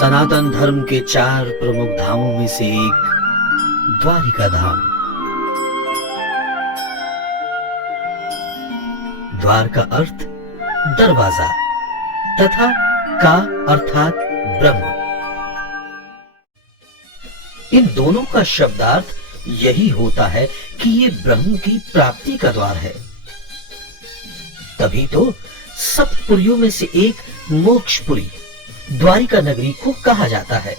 सनातन धर्म के 4 प्रमुख धामों में से एक द्वारिका धाम। द्वार का अर्थ दरवाजा तथा का अर्थात ब्रह्म। इन दोनों का शब्दार्थ यही होता है कि ये ब्रह्म की प्राप्ति का द्वार है। तभी तो सप्तपुरियों में से एक मोक्षपुरी द्वारिका नगरी को कहा जाता है।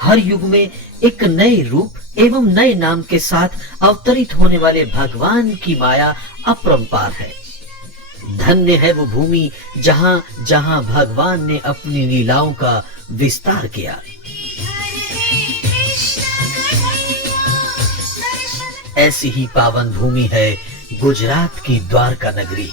हर युग में एक नए रूप एवं नए नाम के साथ अवतरित होने वाले भगवान की माया अपरंपार है। धन्य है वो भूमि जहां जहां भगवान ने अपनी लीलाओं का विस्तार किया। ऐसी ही पावन भूमि है गुजरात की द्वारका नगरी।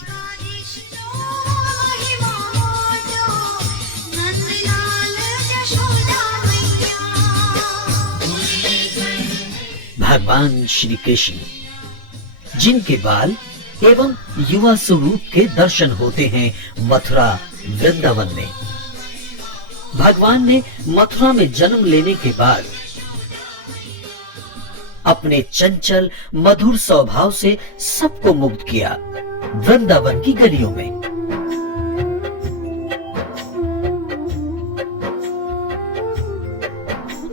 भगवान श्री कृष्ण जिनके बाल एवं युवा स्वरूप के दर्शन होते हैं मथुरा वृंदावन में। भगवान ने मथुरा में जन्म लेने के बाद अपने चंचल मधुर स्वभाव से सबको मुग्ध किया। वृंदावन की गलियों में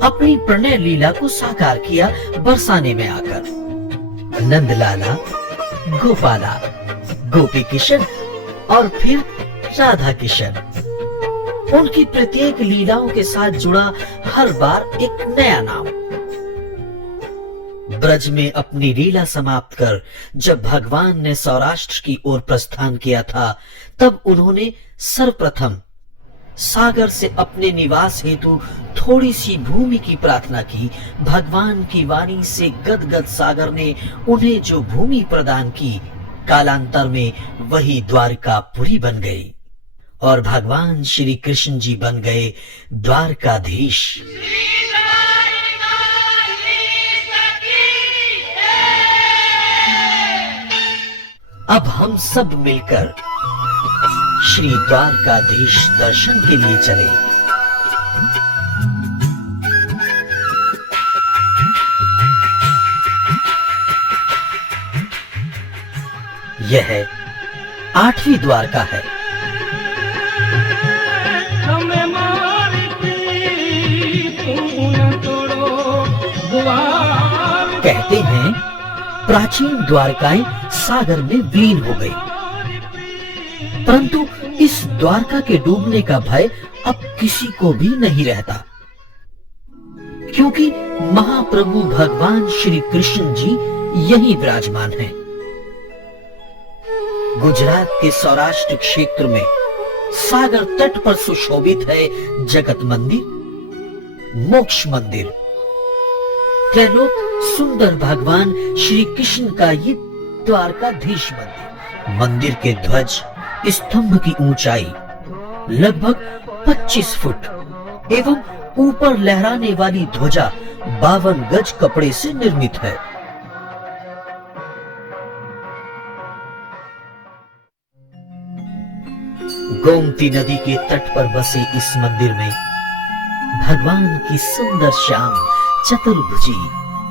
अपनी प्रणय लीला को साकार किया बरसाने में आकर। नंदलाला, गोपाला, गोपी किशन और फिर राधा किशन। उनकी प्रत्येक लीलाओं के साथ जुड़ा हर बार एक नया नाम। ब्रज में अपनी लीला समाप्त कर जब भगवान ने सौराष्ट्र की ओर प्रस्थान किया था, तब उन्होंने सर्वप्रथम सागर से अपने निवास हेतु थोड़ी सी भूमि की प्रार्थना की। भगवान की वाणी से गदगद सागर ने उन्हें जो भूमि प्रदान की, कालांतर में वही द्वारकापुरी बन गई और भगवान श्री कृष्ण जी बन गए द्वारकाधीश। अब हम सब मिलकर श्री द्वारकाधीश दर्शन के लिए चले। यह 8वीं द्वारका है। कहते हैं प्राचीन द्वारकाएं सागर में विलीन हो गई, परंतु इस द्वारका के डूबने का भय अब किसी को भी नहीं रहता, क्योंकि महाप्रभु भगवान श्री कृष्ण जी यहीं विराजमान हैं। गुजरात के सौराष्ट्र क्षेत्र में सागर तट पर सुशोभित है जगत मंदिर, मोक्ष मंदिर, त्रैलोक सुंदर भगवान श्री कृष्ण का ये द्वारकाधीश मंदिर। मंदिर के ध्वज स्तंभ की ऊंचाई लगभग 25 फुट एवं ऊपर लहराने वाली ध्वजा 52 गज कपड़े से निर्मित है। गोमती नदी के तट पर बसे इस मंदिर में भगवान की सुंदर श्याम चतुर्भुजी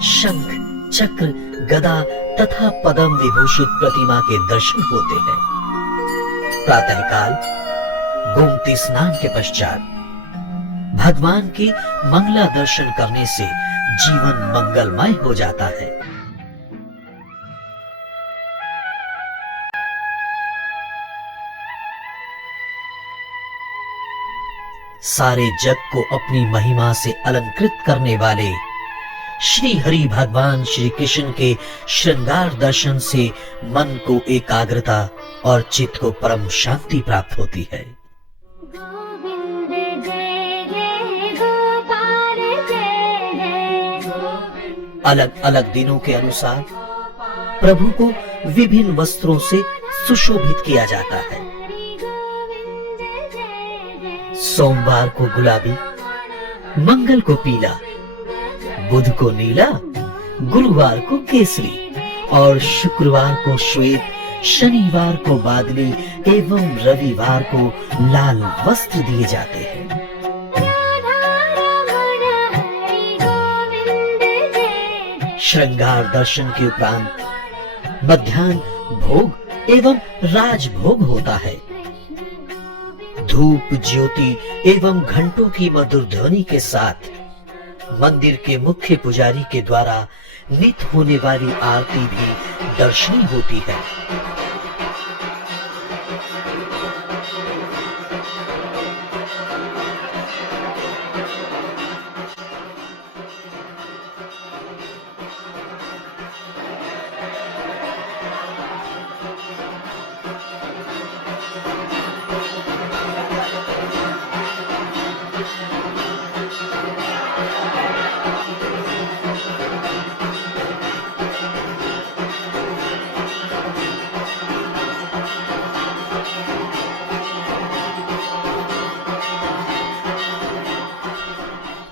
शंख, चक्र, गदा तथा पद्म विभूषित प्रतिमा के दर्शन होते हैं। प्रातःकाल गोमती स्नान के पश्चात भगवान के मंगला दर्शन करने से जीवन मंगलमय हो जाता है। सारे जग को अपनी महिमा से अलंकृत करने वाले श्री हरि भगवान श्री कृष्ण के श्रृंगार दर्शन से मन को एकाग्रता और चित्त को परम शांति प्राप्त होती है। अलग अलग दिनों के अनुसार प्रभु को विभिन्न वस्त्रों से सुशोभित किया जाता है। सोमवार को गुलाबी, मंगल को पीला, बुध को नीला, गुरुवार को केसरी और शुक्रवार को श्वेत शनिवार को बादली एवं रविवार को लाल वस्त्र दिए जाते हैं। श्रृंगार दर्शन के उपरांत मध्याह्न भोग एवं राजभोग होता है। धूप ज्योति एवं घंटों की मधुर ध्वनि के साथ मंदिर के मुख्य पुजारी के द्वारा नित होने वाली आरती भी दर्शनीय होती है।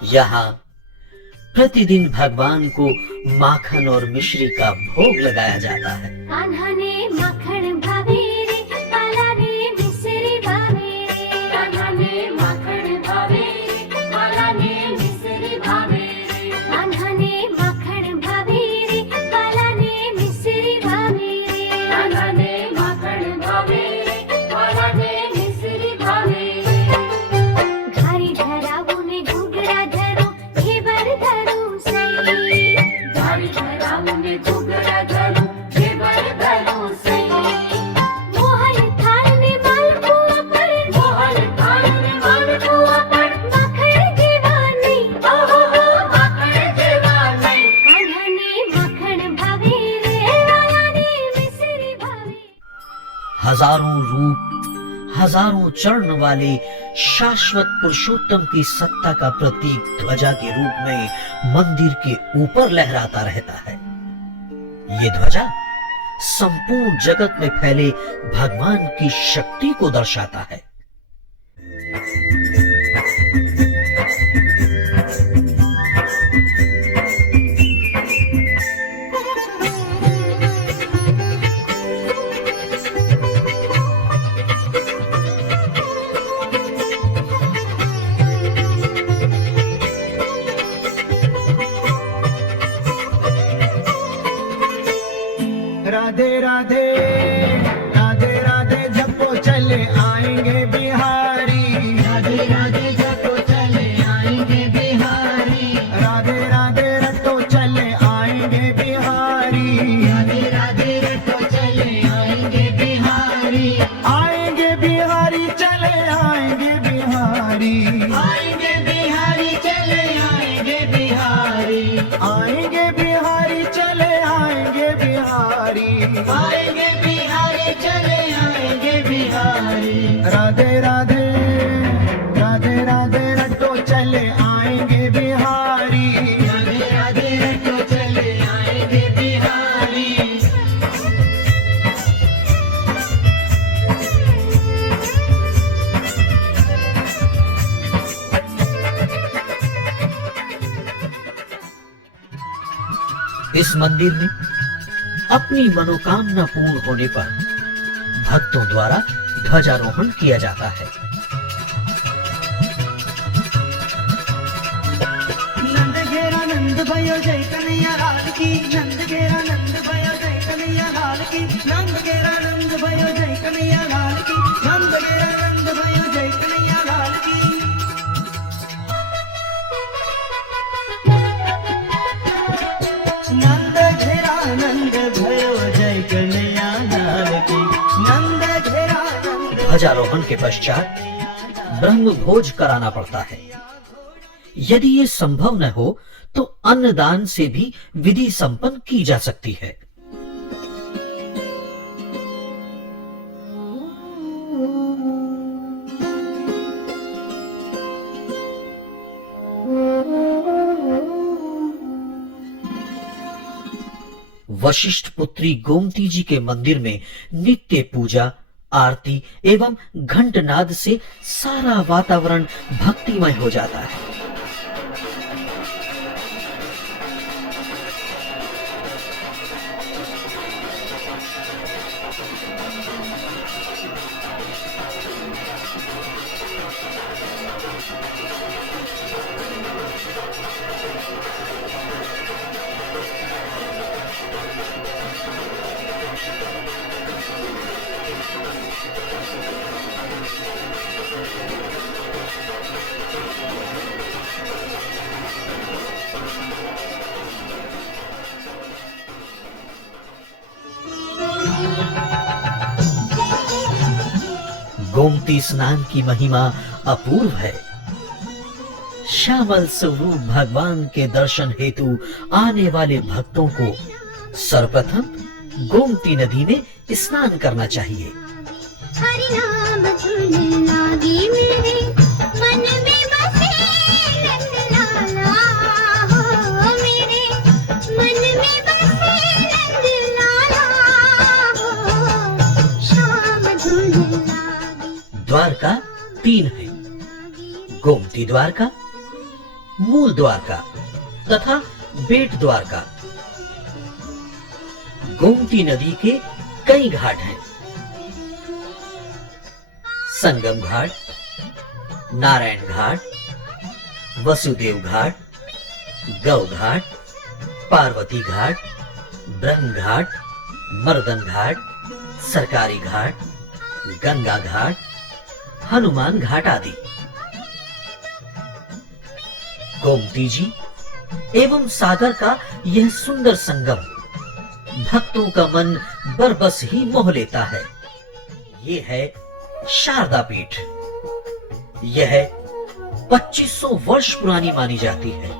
यहाँ प्रतिदिन भगवान को माखन और मिश्री का भोग लगाया जाता है। हजारों रूप हजारों चरण वाले शाश्वत पुरुषोत्तम की सत्ता का प्रतीक ध्वजा के रूप में मंदिर के ऊपर लहराता रहता है। ये ध्वजा संपूर्ण जगत में फैले भगवान की शक्ति को दर्शाता है। राधे राधे राधे राधे जपो चले आएंगे बिहारी। राधे राधे जपो चले आएंगे बिहारी। राधे राधे रटो चले आएंगे बिहारी। राधे राधे रटो चले आएंगे बिहारी। आएंगे बिहारी चले आएंगे बिहारी। आएंगे बिहारी चले आएंगे बिहारी। आएंगे बिहारी चले आएंगे बिहारी। आएंगे बिहारी चले आएंगे बिहारी। राधे राधे राधे राधे रटो चले आएंगे बिहारी। राधे राधे रटो चले आएंगे बिहारी। इस मंदिर में अपनी मनोकामना पूर्ण होने पर भक्तों द्वारा ध्वजारोहण किया जाता है। नंद घेरा नंद भयो जय कन्हैया लाल की। नंद घेरा नंद भयो जय कन्हैया लाल की। नंद घेरा नंद भयो जय कन्हैया लाल की। नंद घेरा नंद भयो जय कन्हैया लाल की। नंद घेरा नंद भयो जय कन्हैया लाल की। नंद घेरा नंद। ध्वजारोहण के पश्चात ब्रह्म भोज कराना पड़ता है। यदि ये संभव न हो तो अन्नदान से भी विधि संपन्न की जा सकती है। वशिष्ठ पुत्री गोमती जी के मंदिर में नित्य पूजा आरती एवं घंटनाद से सारा वातावरण भक्तिमय हो जाता है। गोमती स्नान की महिमा अपूर्व है। श्यामल स्वरूप भगवान के दर्शन हेतु आने वाले भक्तों को सर्वप्रथम गोमती नदी में स्नान करना चाहिए। हरि नाम धुन लागी मेरे मन में बसे नंद लाला हो, मेरे मन में बसे नंद लाला हो, शाम धुन लागी। द्वारका 3 है, गोमती द्वारका, मूल द्वारका तथा बेट द्वारका। गोमती नदी के कई घाट हैं। संगम घाट, नारायण घाट, वसुदेव घाट, गौ घाट, पार्वती घाट, ब्रह्म घाट, मर्दन घाट, सरकारी घाट, गंगा घाट, हनुमान घाट आदि। गोमती जी एवं सागर का यह सुंदर संगम भक्तों का मन बरबस ही मोह लेता है। ये है शारदा पीठ। यह 2500 वर्ष पुरानी मानी जाती है।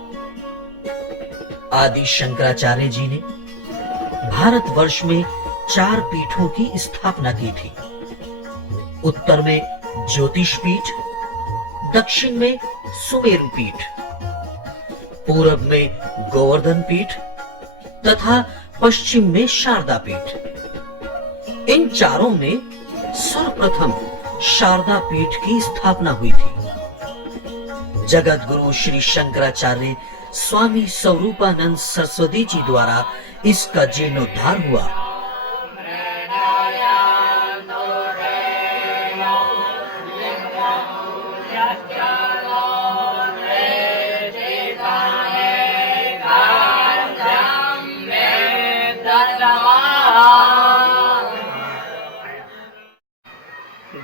आदि शंकराचार्य जी ने भारतवर्ष में 4 पीठों की स्थापना की थी। उत्तर में ज्योतिष पीठ, दक्षिण में सुमेरु पीठ, पूरब में गोवर्धन पीठ तथा पश्चिम में शारदा पीठ। इन चारों में सर्वप्रथम शारदा पीठ की स्थापना हुई थी। जगत गुरु श्री शंकराचार्य स्वामी स्वरूपानंद सरस्वती जी द्वारा इसका जीर्णोद्धार हुआ।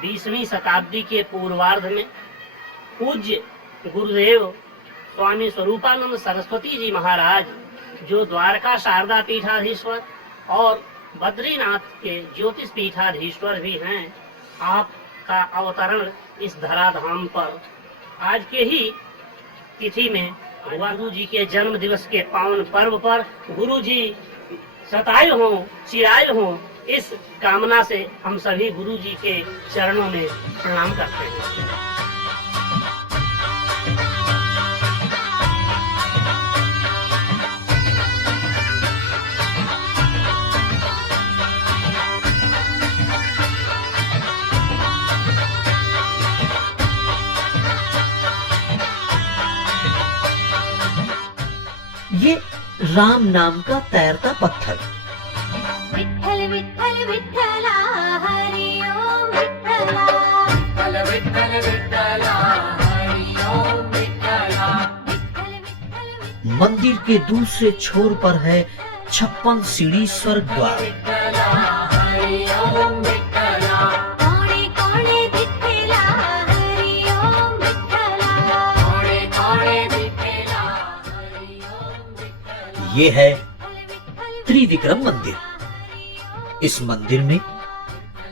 बीसवीं शताब्दी के पूर्वार्ध में पूज्य गुरुदेव स्वामी स्वरूपानंद सरस्वती जी महाराज, जो द्वारका शारदा पीठाधीश्वर और बद्रीनाथ के ज्योतिष पीठाधीश्वर भी हैं, आपका अवतरण इस धराधाम पर आज के ही तिथि में हुआ। गुरु जी के जन्म दिवस के पावन पर्व पर गुरु जी शतायु हों, चिरायु हों, इस कामना से हम सभी गुरु जी के चरणों में प्रणाम करते हैं। ये राम नाम का तैरता पत्थर। विठ्ठल विठ्ठल विठ्ठला हरि ओम विठ्ठला, विठ्ठल विठ्ठल विठ्ठला हरि ओम विठ्ठला, विठ्ठल विठ्ठल मंदिर के दूसरे छोर पर है 56 सीढ़ी स्वर्ग द्वार। विठ्ठला हरि ओम विठ्ठला, कोणे कोणे विठ्ठला हरि ओम विठ्ठला, कोणे कोणे विठ्ठला हरि ओम विठ्ठला। ये है त्रिविक्रम मंदिर। इस मंदिर में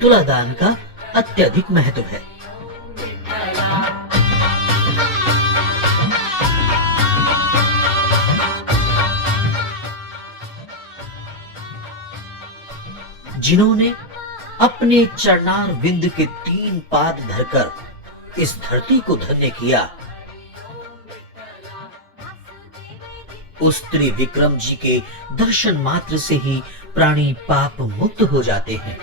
तुलादान का अत्यधिक महत्व है। जिन्होंने अपने चरणार विंद के 3 पाद धरकर इस धरती को धन्य किया, उस त्रिविक्रम जी के दर्शन मात्र से ही प्राणी पाप मुक्त हो जाते हैं।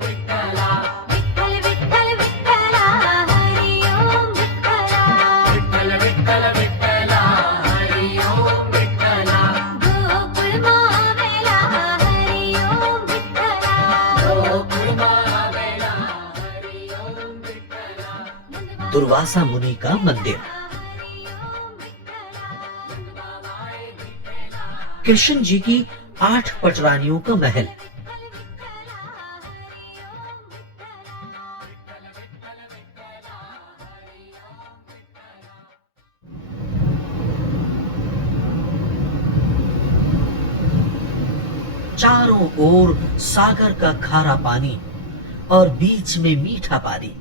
विठ्ठल विठ्ठल विठ्ठला हरि ओम विठ्ठला, विठ्ठल विठ्ठल विठ्ठला हरि ओम विठ्ठला, गोकुळ मावेला हरि ओम विठ्ठला, गोकुळ मावेला हरि ओम विठ्ठला। दुर्वासा मुनि का मंदिर। कृष्ण जी की 8 पटरानियों का महल। चारों ओर सागर का खारा पानी और बीच में मीठा पानी।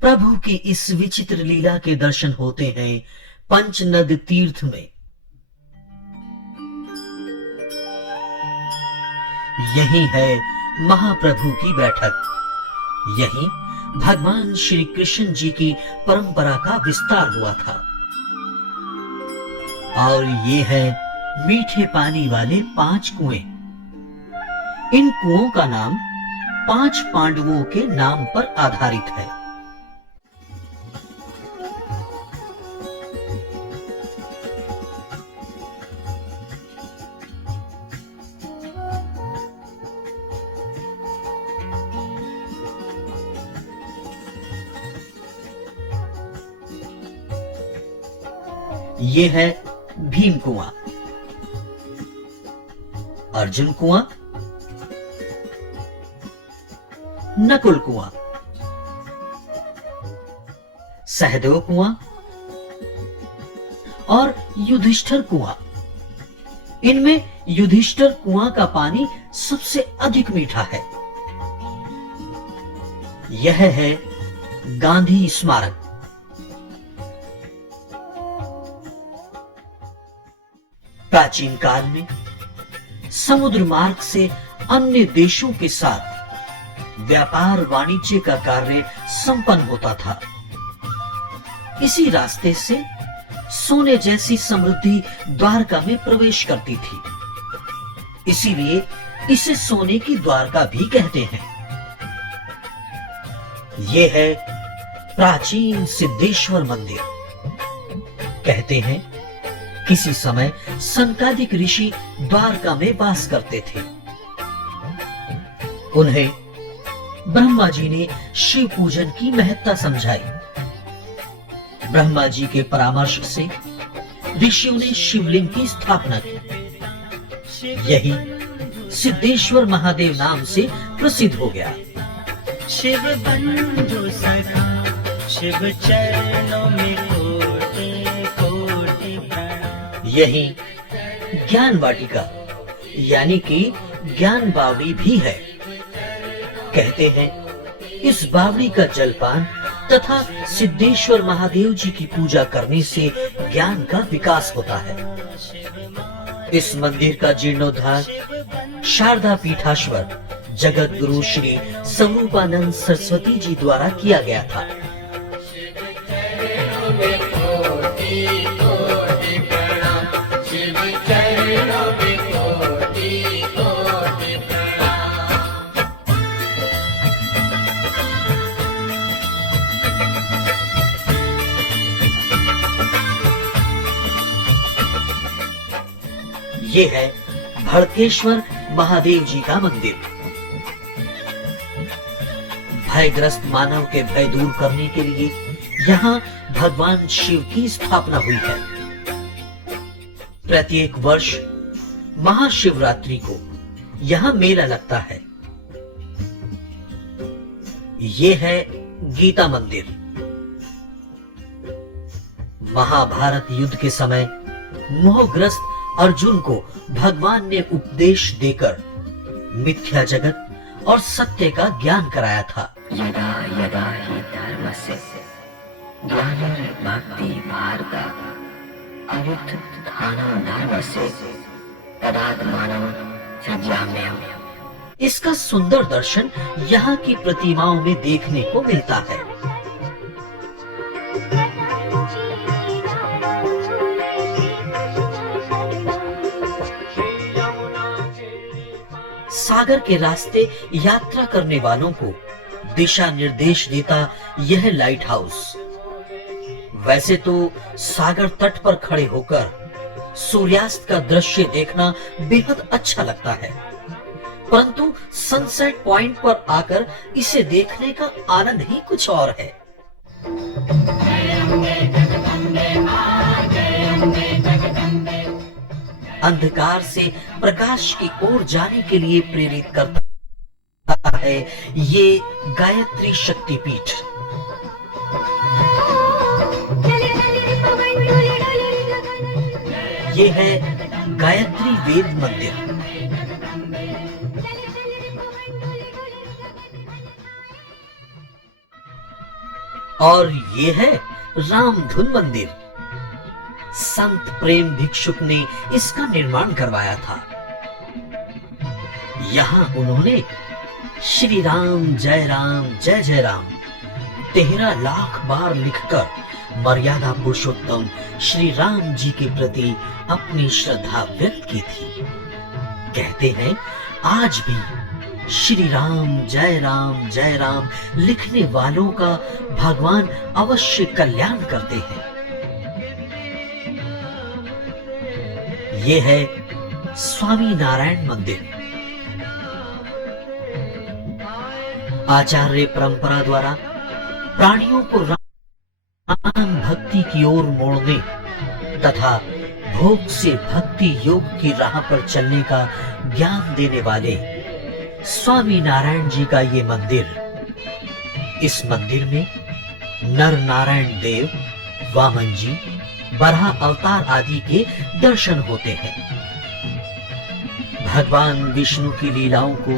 प्रभु की इस विचित्र लीला के दर्शन होते हैं पंचनद तीर्थ में। यही है महाप्रभु की बैठक। यही भगवान श्री कृष्ण जी की परंपरा का विस्तार हुआ था। और ये है मीठे पानी वाले 5 कुएं। इन कुओं का नाम 5 पांडवों के नाम पर आधारित है। ये है भीम कुआं, अर्जुन कुआं, नकुल कुआं, सहदेव कुआं और युधिष्ठिर कुआं। इनमें युधिष्ठिर कुआं का पानी सबसे अधिक मीठा है। यह है गांधी स्मारक। प्राचीन काल में समुद्र मार्ग से अन्य देशों के साथ व्यापार वाणिज्य का कार्य संपन्न होता था। इसी रास्ते से सोने जैसी समृद्धि द्वारका में प्रवेश करती थी। इसीलिए इसे सोने की द्वारका भी कहते हैं। यह है प्राचीन सिद्धेश्वर मंदिर। कहते हैं किसी समय सनकादिक ऋषि द्वारका में वास करते थे। उन्हें ब्रह्मा जी ने शिव पूजन की महत्ता समझाई। ब्रह्मा जी के परामर्श से ऋषियों ने शिवलिंग की स्थापना की। यही सिद्धेश्वर महादेव नाम से प्रसिद्ध हो गया। शिव बंधु सखा शिव चरणों में कोटि कोटि प्रणाम। यही ज्ञान वाटिका यानी कि ज्ञान बावड़ी भी है। कहते हैं इस बावड़ी का जलपान तथा सिद्धेश्वर महादेव जी की पूजा करने से ज्ञान का विकास होता है। इस मंदिर का जीर्णोद्धार शारदा पीठाश्वर जगत गुरु श्री स्वरूपानंद सरस्वती जी द्वारा किया गया था। ये है भड़केश्वर महादेव जी का मंदिर। भयग्रस्त मानव के भय दूर करने के लिए यहाँ भगवान शिव की स्थापना हुई है। प्रत्येक वर्ष महाशिवरात्रि को यहाँ मेला लगता है। ये है गीता मंदिर। महाभारत युद्ध के समय मोहग्रस्त अर्जुन को भगवान ने उपदेश देकर मिथ्या जगत और सत्य का ज्ञान कराया था। यदा यदा हि धर्मस्य ग्लानिर्भवति भारत अभ्युत्थानं धर्मस्य तदात्मानं सृजाम्यहम्। इसका सुंदर दर्शन यहाँ की प्रतिमाओं में देखने को मिलता है। सागर के रास्ते यात्रा करने वालों को दिशा निर्देश देता यह लाइट हाउस। वैसे तो सागर तट पर खड़े होकर सूर्यास्त का दृश्य देखना बेहद अच्छा लगता है, परंतु सनसेट पॉइंट पर आकर इसे देखने का आनंद ही कुछ और है। अंधकार से प्रकाश की ओर जाने के लिए प्रेरित करता है ये गायत्री शक्तिपीठ। ये है गायत्री वेद मंदिर। और ये है रामधुन मंदिर। संत प्रेम भिक्षुक ने इसका निर्माण करवाया था। यहां उन्होंने श्री राम जय जय राम 13 लाख बार लिखकर मर्यादा पुरुषोत्तम श्री राम जी के प्रति अपनी श्रद्धा व्यक्त की थी। कहते हैं आज भी श्री राम जय राम लिखने वालों का भगवान अवश्य कल्याण करते हैं। ये है स्वामी नारायण मंदिर। आचार्य परंपरा द्वारा प्राणियों को राम भक्ति की ओर मोड़ने तथा भोग से भक्ति योग की राह पर चलने का ज्ञान देने वाले स्वामी नारायण जी का ये मंदिर। इस मंदिर में नर नारायण देव, वामन जी, बराह अवतार आदि के दर्शन होते हैं। भगवान विष्णु की लीलाओं को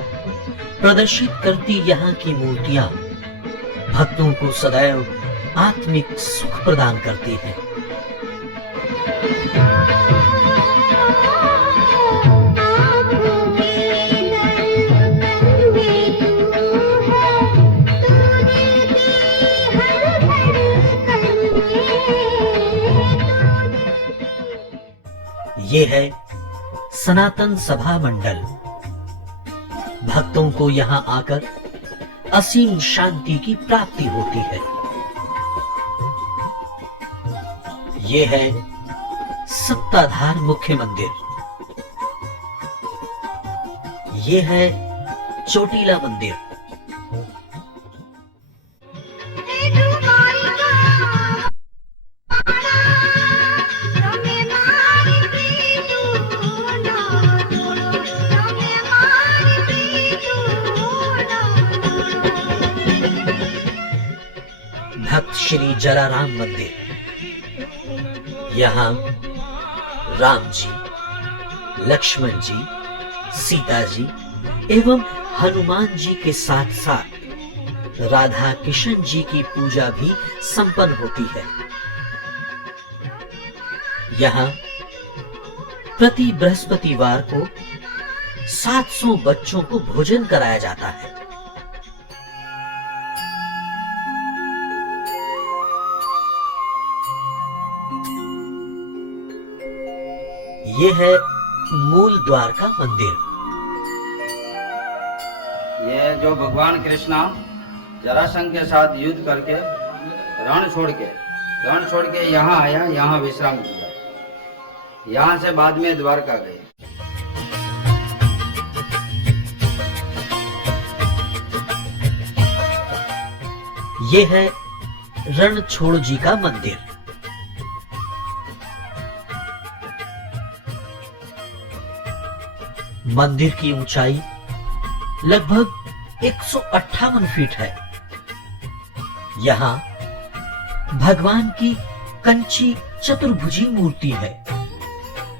प्रदर्शित करती यहाँ की मूर्तियां भक्तों को सदैव आत्मिक सुख प्रदान करती हैं। ये है सनातन सभा मंडल। भक्तों को यहाँ आकर असीम शांति की प्राप्ति होती है। ये है सत्ताधार मुख्य मंदिर। ये है चोटीला मंदिर। भक्त श्री जलाराम मंदिर। यहाँ राम जी, लक्ष्मण जी, सीता जी एवं हनुमान जी के साथ साथ राधा कृष्ण जी की पूजा भी संपन्न होती है। यहाँ प्रति बृहस्पतिवार को 700 बच्चों को भोजन कराया जाता है। ये है मूल द्वारका मंदिर। ये जो भगवान कृष्णा जरासंध के साथ युद्ध करके रण छोड़ के यहाँ आया, यहाँ विश्राम किया। यहाँ से बाद में द्वारका गए। ये है रणछोड़ जी का मंदिर। मंदिर की ऊंचाई लगभग 158 फीट है। यहाँ भगवान की कंची चतुर्भुजी मूर्ति है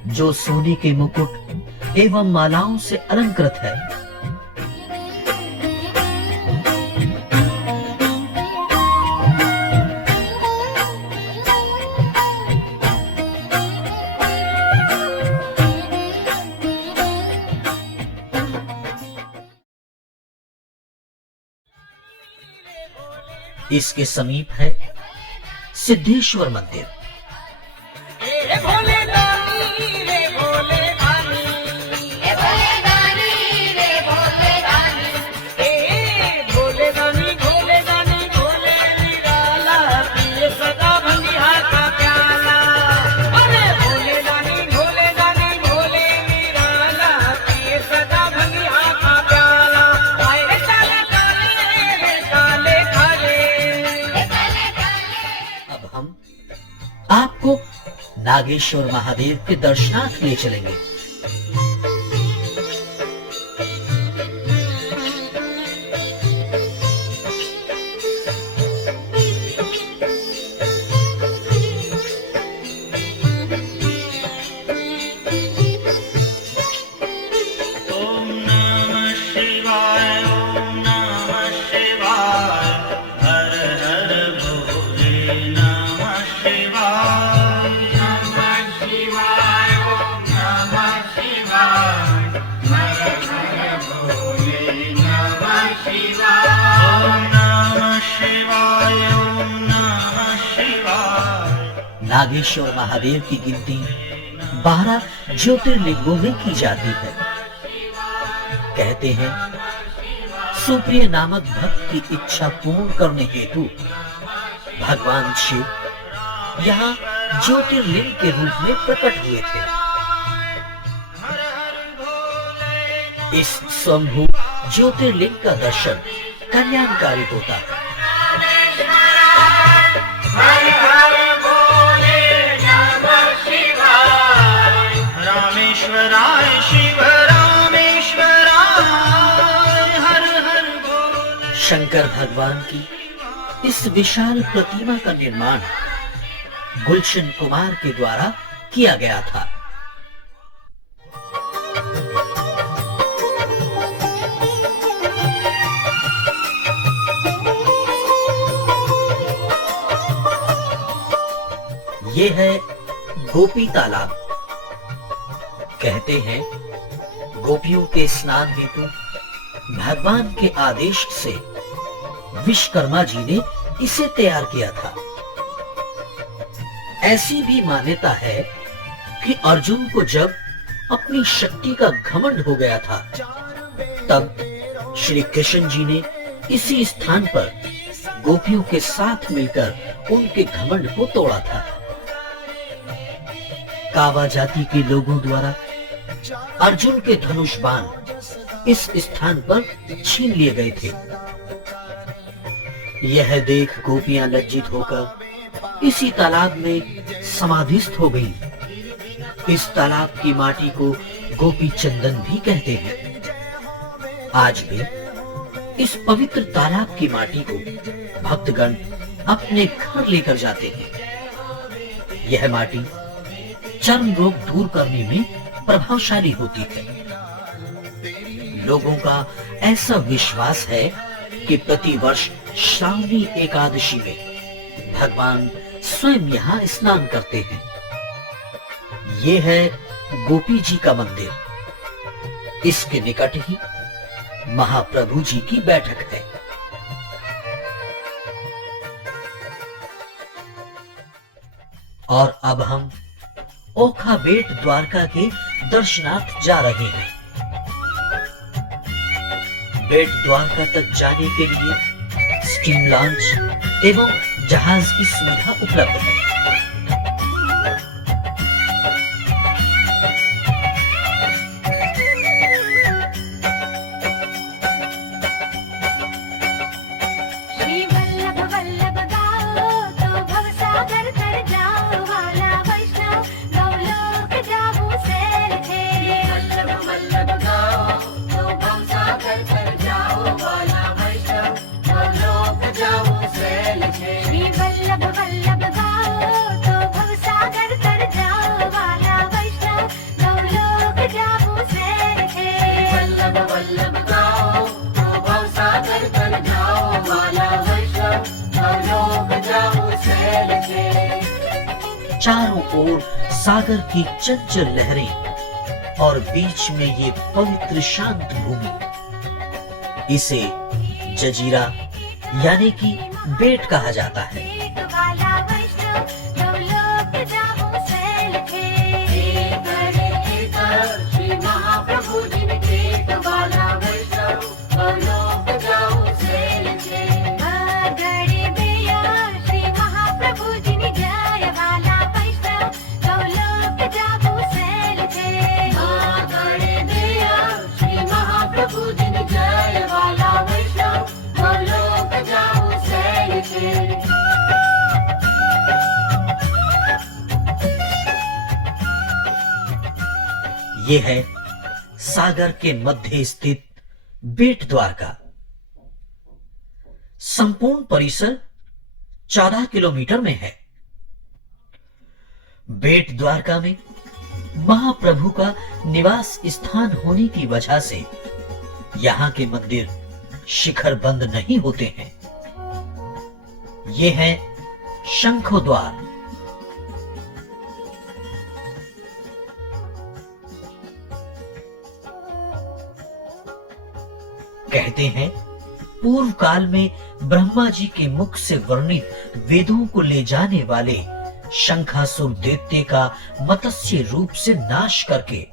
जो सोने के मुकुट एवं मालाओं से अलंकृत है। इसके समीप है सिद्धेश्वर मंदिर। हम आपको नागेश्वर महादेव के दर्शनार्थ ले चलेंगे। नागेश्वर महादेव की गिनती 12 ज्योतिर्लिंगों में की जाती है। कहते हैं सुप्रिय नामक भक्त की इच्छा पूर्ण करने हेतु भगवान शिव यहाँ ज्योतिर्लिंग के रूप में प्रकट हुए थे। इस स्वयंभू ज्योतिर्लिंग का दर्शन कल्याणकारी होता है। रामेश्वराय शिव रामेश्वराय हर हर बोले। शंकर भगवान की इस विशाल प्रतिमा का निर्माण गुलशन कुमार के द्वारा किया गया था। ये है गोपी तालाब। कहते हैं गोपियों के स्नान हेतु भगवान के आदेश से विश्वकर्मा जी ने इसे तैयार किया था। ऐसी भी मान्यता है कि अर्जुन को जब अपनी शक्ति का घमंड हो गया था तब श्री कृष्ण जी ने इसी स्थान पर गोपियों के साथ मिलकर उनके घमंड को तोड़ा था। कावा जाति के लोगों द्वारा अर्जुन के धनुष बाण इस स्थान पर छीन लिए गए थे। यह देख गोपियां लज्जित होकर इसी तालाब में समाधिस्थ हो गई। इस तालाब की माटी को गोपी चंदन भी कहते हैं। आज भी इस पवित्र तालाब की माटी को भक्तगण अपने घर लेकर जाते हैं। यह माटी चर्म रोग दूर करने में प्रभावशाली होती है। लोगों का ऐसा विश्वास है कि प्रतिवर्ष श्रावणी एकादशी में भगवान स्वयं यहाँ स्नान करते हैं। ये है गोपी जी का मंदिर। इसके निकट ही महाप्रभु जी की बैठक है। और अब हम ओखा बेट द्वारका के दर्शनार्थ जा रहे हैं। बेट द्वारका तक जाने के लिए स्टीम लॉन्च एवं जहाज की सुविधा उपलब्ध है। श्री वल्लभ वल्लभ गाओ तो भवसागर तर जाओ वाला वैष्णव गौलोक जाबू सैल थे। वल्लभ वल्लभ गाओ तो भवसागर तर जाओ वाला वैष्णव गौलोक जाबू सैल थे। श्री वल्लभ वल्लभ गाओ तो भवसागर तर जाओ वाला वैष्णव गौलोक जाबू सैल थे। वल्लभ वल्लभ गाओ तो भवसागर तर जाओ वाला वैष्णव गौलोक जाबू सैल थे। चारों ओर सागर की चंचल लहरें और बीच में ये पवित्र शांत भूमि। इसे जजीरा यानी कि बेट कहा जाता है। एक वाला वैष्णव गौलोक जाबू सैल थे। श्री महाप्रभु जिनके एक वाला वैष्णव गौलोक जाबू सैल थे। गड़े दिया श्री महाप्रभु जिन जय वाला वैष्णव गौलोक जाबू सैल थे। गड़े दिया श्री महाप्रभु जिन जय वाला वैष्णव गौलोक जाबू सैल थे। ये है सागर के मध्य स्थित बेट द्वारका। संपूर्ण परिसर 14 किलोमीटर में है। बेट द्वारका में महाप्रभु का निवास स्थान होने की वजह से यहां के मंदिर शिखर बंद नहीं होते हैं। ये है शंखो द्वार। कहते हैं पूर्व काल में ब्रह्मा जी के मुख से वर्णित वेदों को ले जाने वाले शंखासुर दैत्य का मत्स्य रूप से नाश करके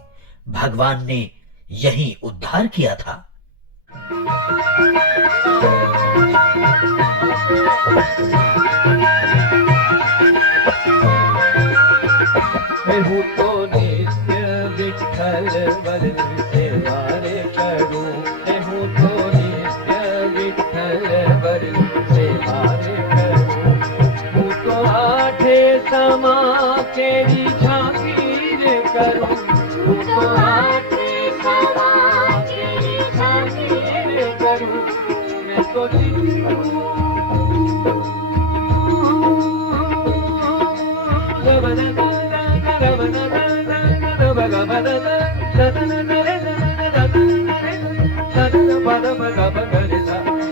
भगवान ने यही उद्धार किया था। हूँ तो नित्य विठ्ठल वर्णन सेवारे करूं। हूँ तो नित्य विठ्ठल वर्णन सेवारे करूं। हूँ तो आठे समा तेरी झांकी रे करूं। हूँ तो आठे समा तेरी झांकी रे करूं। मैं तो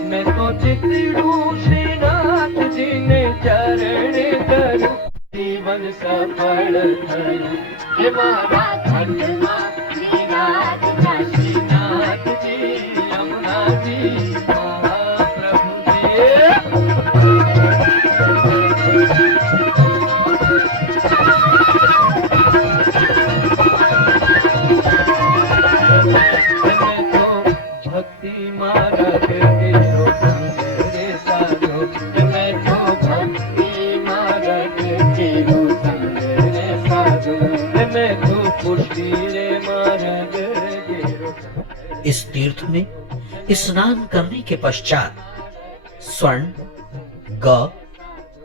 मैं तो चितड़ू श्रीनाथ जी ने चरण करूं। जीवन सफल करूं। हे महाराज श्रीनाथ जी यमुना जी महाप्रभु भक्ति मार्ग तेरो संग रे साधो। मैं तो भक्ति मार्ग तेरो संग रे साधो। मैं तो पुष्टि रे मार्ग तेरो। इस तीर्थ में स्नान करने के पश्चात स्वर्ण, गौ,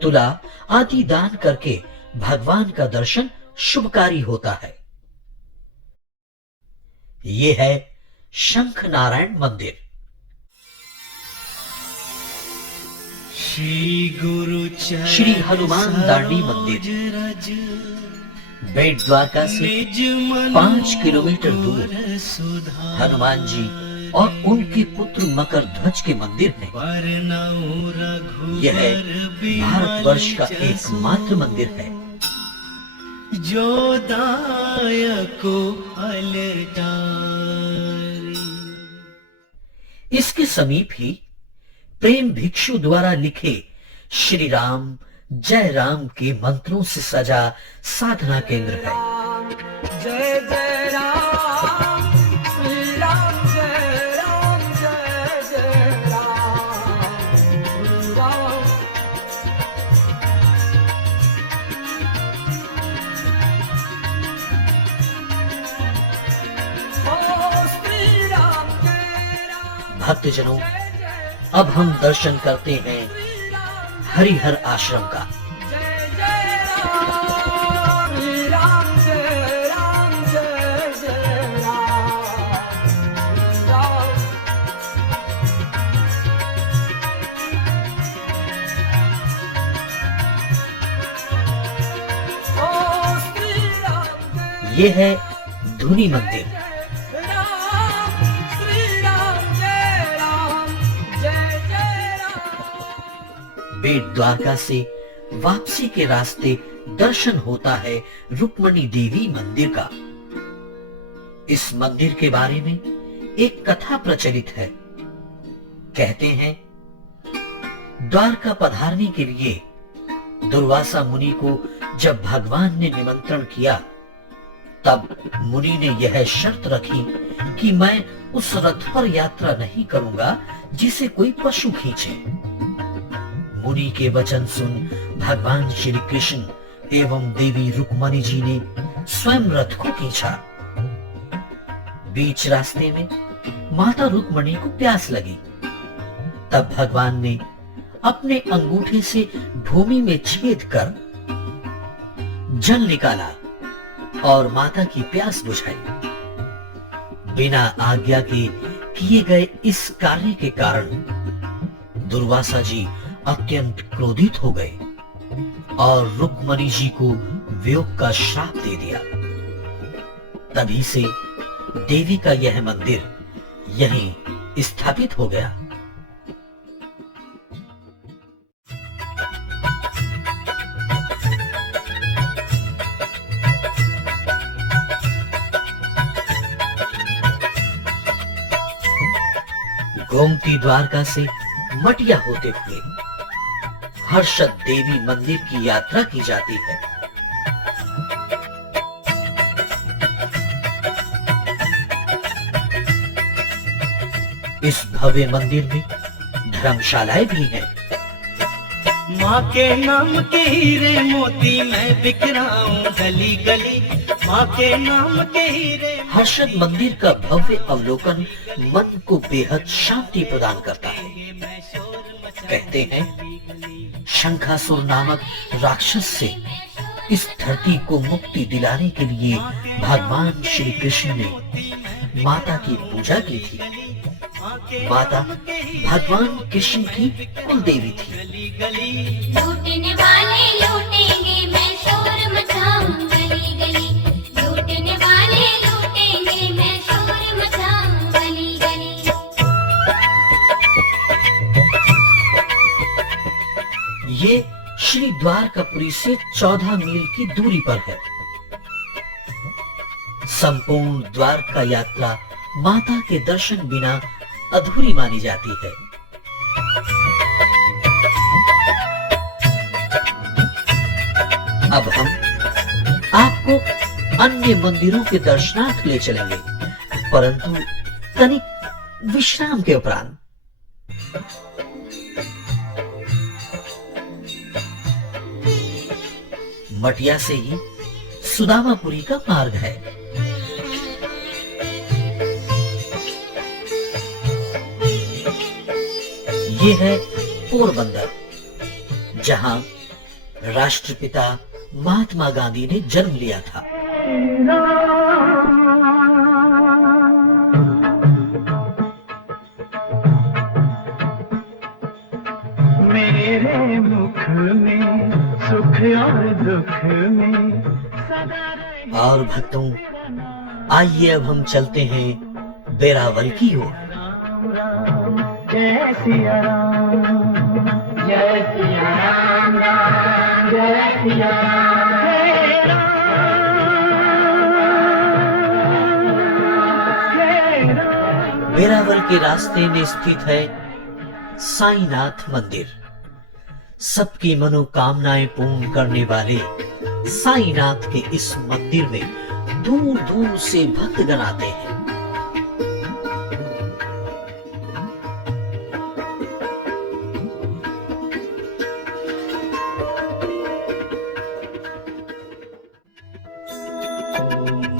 तुला आदि दान करके भगवान का दर्शन शुभकारी होता है। ये है शंख नारायण मंदिर। श्री हनुमान दांडी मंदिर बेट द्वारका से 5 किलोमीटर दूर हनुमान जी और उनके पुत्र मकर ध्वज के मंदिर है। यह भारतवर्ष का एकमात्र मंदिर है जो दायको अलटारी। इसके समीप ही प्रेम भिक्षु द्वारा लिखे श्री राम जय राम के मंत्रों से सजा साधना केंद्र है। जय जय राम श्री राम जय राम जय जय राम श्री राम। ओ श्री राम जय राम। भक्तजनों, अब हम दर्शन करते हैं हरिहर आश्रम का। जय जय राम श्री राम जय राम जय जय राम श्री राम। ओ श्री राम जय ये है धुनी मंदिर। राम श्री राम जय राम जय जय राम। बेट द्वारका से वापसी के रास्ते दर्शन होता है रुक्मणी देवी मंदिर का। इस मंदिर के बारे में एक कथा प्रचलित है। कहते हैं द्वारका पधारने के लिए दुर्वासा मुनि को जब भगवान ने निमंत्रण किया, तब मुनि ने यह शर्त रखी कि मैं उस रथ पर यात्रा नहीं करूंगा जिसे कोई पशु खींचे। मुनि के वचन सुन भगवान श्री कृष्ण एवं देवी रुक्मणी जी ने स्वयं रथ को खींचा। बीच रास्ते में माता रुक्मणी को प्यास लगी। तब भगवान ने अपने अंगूठे से भूमि में छेद कर जल निकाला और माता की प्यास बुझाई। बिना आज्ञा के किए गए इस कार्य के कारण दुर्वासा जी अत्यंत क्रोधित हो गए और रुक्मणी जी को वियोग का श्राप दे दिया। तभी से देवी का यह मंदिर यहीं स्थापित हो गया। गोमती द्वारका से मटिया होते हुए हर्षद देवी मंदिर की यात्रा की जाती है। इस भव्य मंदिर में धर्मशालाएं भी हैं। माँ के नाम के हीरे मोती मैं बिखराऊं गली गली, माँ के नाम के हीरे। हर्षद मंदिर का भव्य अवलोकन मन को बेहद शांति प्रदान करता है। कहते हैं शंखासुर नामक राक्षस से इस धरती को मुक्ति दिलाने के लिए भगवान श्री कृष्ण ने माता की पूजा की थी। माता भगवान कृष्ण की कुल देवी थी। लूटने वाले लूटेंगे, मैं शोर मचाऊं गली गली। लूटने वाले लूटेंगे, मैं शोर मचाऊं गली गली। ये श्री द्वारकापुरी से 14 मील की दूरी पर है। संपूर्ण द्वारका यात्रा माता के दर्शन बिना अधूरी मानी जाती है। अब हम आपको अन्य मंदिरों के दर्शनार्थ ले चलेंगे, परंतु तनिक विश्राम के उपरांत। मटिया से ही सुदामापुरी का मार्ग है। ये है पोरबंदर, जहां राष्ट्रपिता महात्मा गांधी ने जन्म लिया था। मेरे मुख में सुख और दुख में और भक्तों, आइए अब हम चलते हैं बेरावल की ओर। जय सिया राम, जय सिया राम, राम जय सिया राम, जय राम। बेरावल के रास्ते में स्थित है साईनाथ मंदिर। सबकी मनोकामनाएं पूर्ण करने वाले साईनाथ के इस मंदिर में दूर दूर से भक्तगण आते हैं।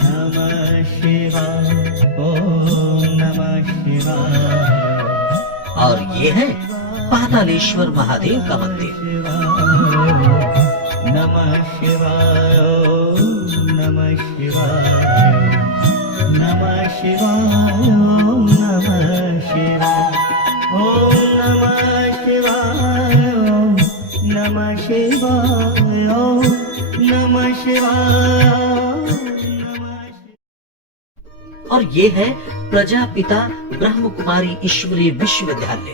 नमः शिवाय, ओम नमः शिवाय। और ये है पातालेश्वर महादेव का मंदिर। नमः शिवाय, ओम नमः शिवाय, नमः शिवाय, ओम नमः शिवाय, ओम नमः शिवाय, ओम नमः शिवाय, ओम नमः शिवाय। और ये है प्रजापिता ब्रह्म कुमारी ईश्वरीय विश्वविद्यालय।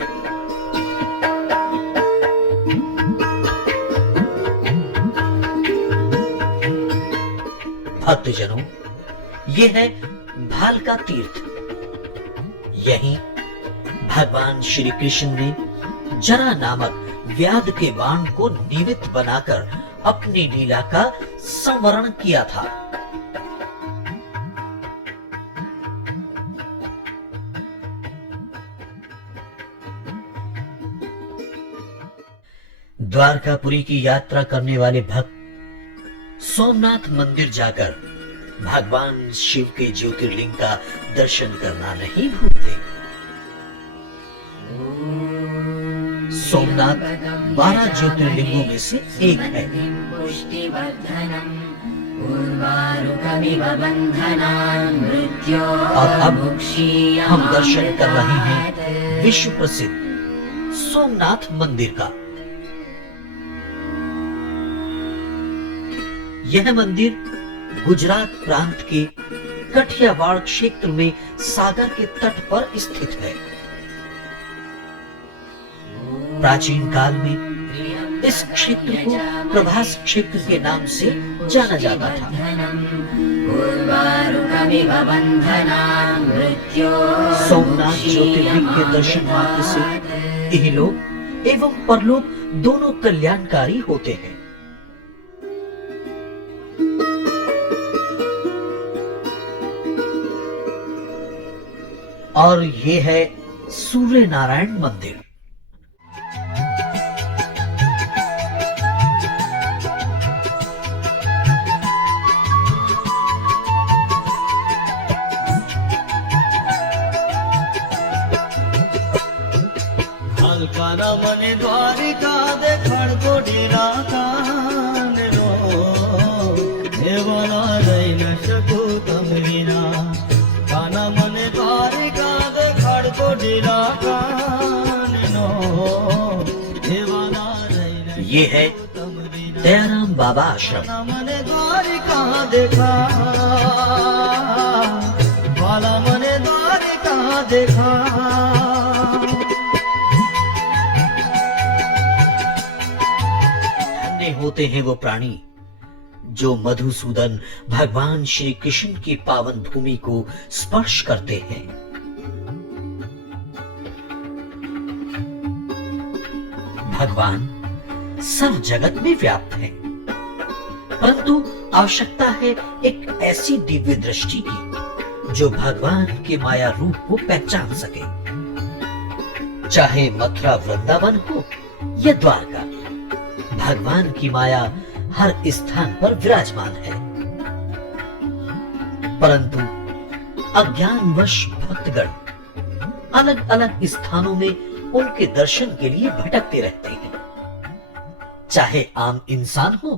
भक्तजनों, ये है भालका तीर्थ। यहीं भगवान श्री कृष्ण ने जरा नामक व्याध के बाण को निमित्त बनाकर अपनी लीला का संवरण किया था। द्वारकापुरी की यात्रा करने वाले भक्त सोमनाथ मंदिर जाकर भगवान शिव के ज्योतिर्लिंग का दर्शन करना नहीं भूलते। सोमनाथ 12 ज्योतिर्लिंगों में से एक है। उर्वारुकमिव बन्धनान् और अब हम दर्शन कर रहे हैं विश्व प्रसिद्ध सोमनाथ मंदिर का। यह मंदिर गुजरात प्रांत के कठियावाड़ क्षेत्र में सागर के तट पर स्थित है। प्राचीन काल में इस क्षेत्र को प्रभास क्षेत्र के नाम से जाना जाता था। उर्वारुकमिव बन्धनान् सोमनाथ ज्योतिर्लिंग के दर्शन मात्र से इहलोक एवं परलोक दोनों कल्याणकारी होते हैं। और ये है सूर्य नारायण मंदिर। કાના મને દ્વારિકા દેખાડ કોડીના કાનનો દેવાના રહી ન શકું તમે વિના કાના મને દ્વારિકા દેખાડ કોડીના કાનનો દેવાના રહી ન ये है दयाराम बाबा आश्रम। કાના મને દ્વારિકા દેખા વાલા મને દ્વારિકા દેખા होते हैं वो प्राणी जो मधुसूदन भगवान श्री कृष्ण की पावन भूमि को स्पर्श करते हैं। भगवान सब जगत में व्याप्त है, परंतु आवश्यकता है एक ऐसी दिव्य दृष्टि की जो भगवान के माया रूप को पहचान सके। चाहे मथुरा वृंदावन हो या द्वारका, भगवान की माया हर स्थान पर विराजमान है। परंतु अज्ञानवश भक्तगण अलग अलग स्थानों में उनके दर्शन के लिए भटकते रहते हैं। चाहे आम इंसान हो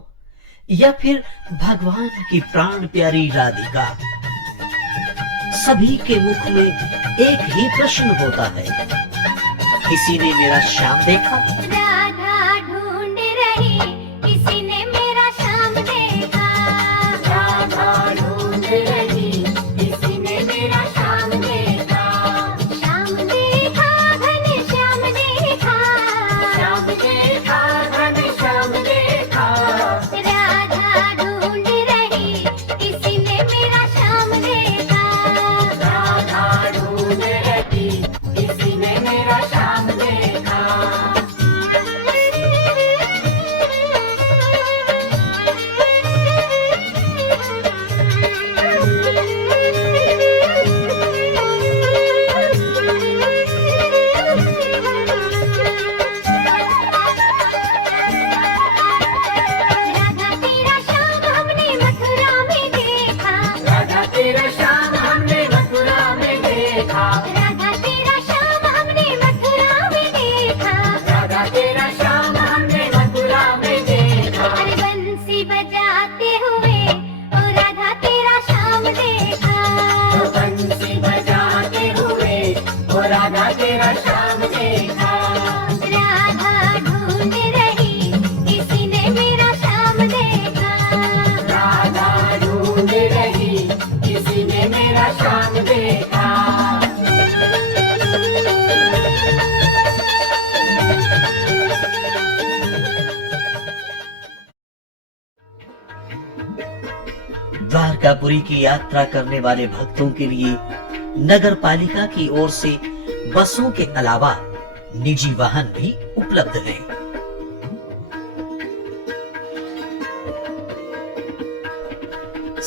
या फिर भगवान की प्राण प्यारी राधिका, सभी के मुख में एक ही प्रश्न होता है, किसी ने मेरा श्याम देखा? राधा ढूंढ रही, किसी ने मेरा श्याम देखा। राधा ढूंढ रही, किसी ने मेरा श्याम देखा। श्याम देखा, घन श्याम देखा। श्याम देखा, घन श्याम देखा। राधा ढूंढ रही, किसी ने मेरा श्याम देखा। राधा ढूंढ रही, किसी ने मेरा श्याम देखा। राधा तेरा श्याम हमने मथुरा में देखा। राधा तेरा श्याम हमने मथुरा में देखा। राधा तेरा श्याम हमने मथुरा में देखा। राधा तेरा श्याम हमने मथुरा में देखा। अरे बंसी बजाते हुए ओ राधा तेरा श्याम देखा। बंसी बजाते हुए ओ राधा तेरा श्याम देखा। राधा ढूंढ रही, किसी ने मेरा श्याम देखा। राधा ढूंढ रही, किसी ने मेरा श्याम देखा। द्वारकापुरी की यात्रा करने वाले भक्तों के लिए नगर पालिका की ओर से बसों के अलावा निजी वाहन भी उपलब्ध हैं।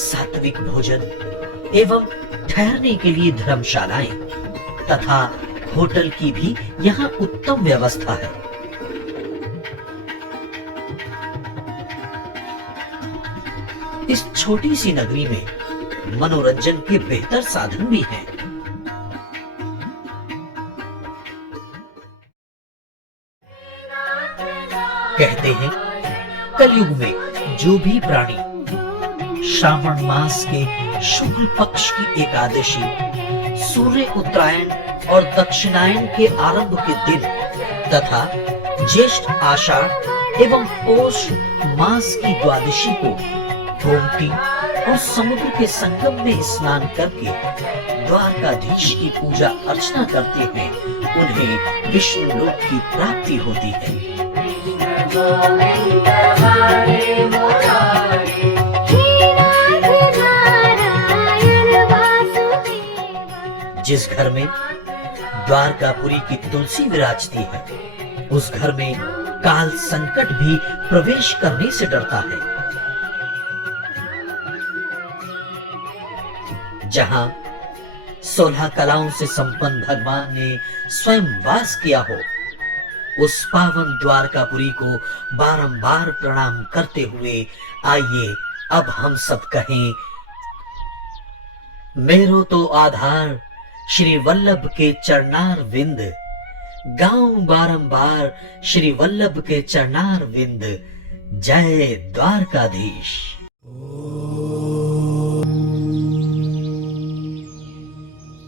सात्विक भोजन एवं ठहरने के लिए धर्मशालाएं तथा होटल की भी यहाँ उत्तम व्यवस्था है। इस छोटी सी नगरी में मनोरंजन के बेहतर साधन भी हैं। कहते हैं कलयुग में जो भी प्राणी श्रावण मास के शुक्ल पक्ष की एकादशी, सूर्य उत्तरायण और दक्षिणायन के आरंभ के दिन तथा ज्येष्ठ आषाढ़ एवं पौष मास की द्वादशी को गोमती और समुद्र के संगम में स्नान करके द्वारकाधीश की पूजा अर्चना करते हैं उन्हें विष्णु लोक की प्राप्ति होती है। गोविंद हरे मुरारी हे नाथ नारायण वासुदेव। जिस घर में द्वारकापुरी की तुलसी विराजती है उस घर में काल संकट भी प्रवेश करने से डरता है। जहां 16 कलाओं से संपन्न भगवान ने स्वयं वास किया हो, उस पावन द्वारकापुरी को बारंबार प्रणाम करते हुए आइए अब हम सब कहें, मेरो तो आधार श्री वल्लभ के चरणार विंद, गाऊं बारंबार श्री वल्लभ के चरणार विंद, जय द्वारकाधीश।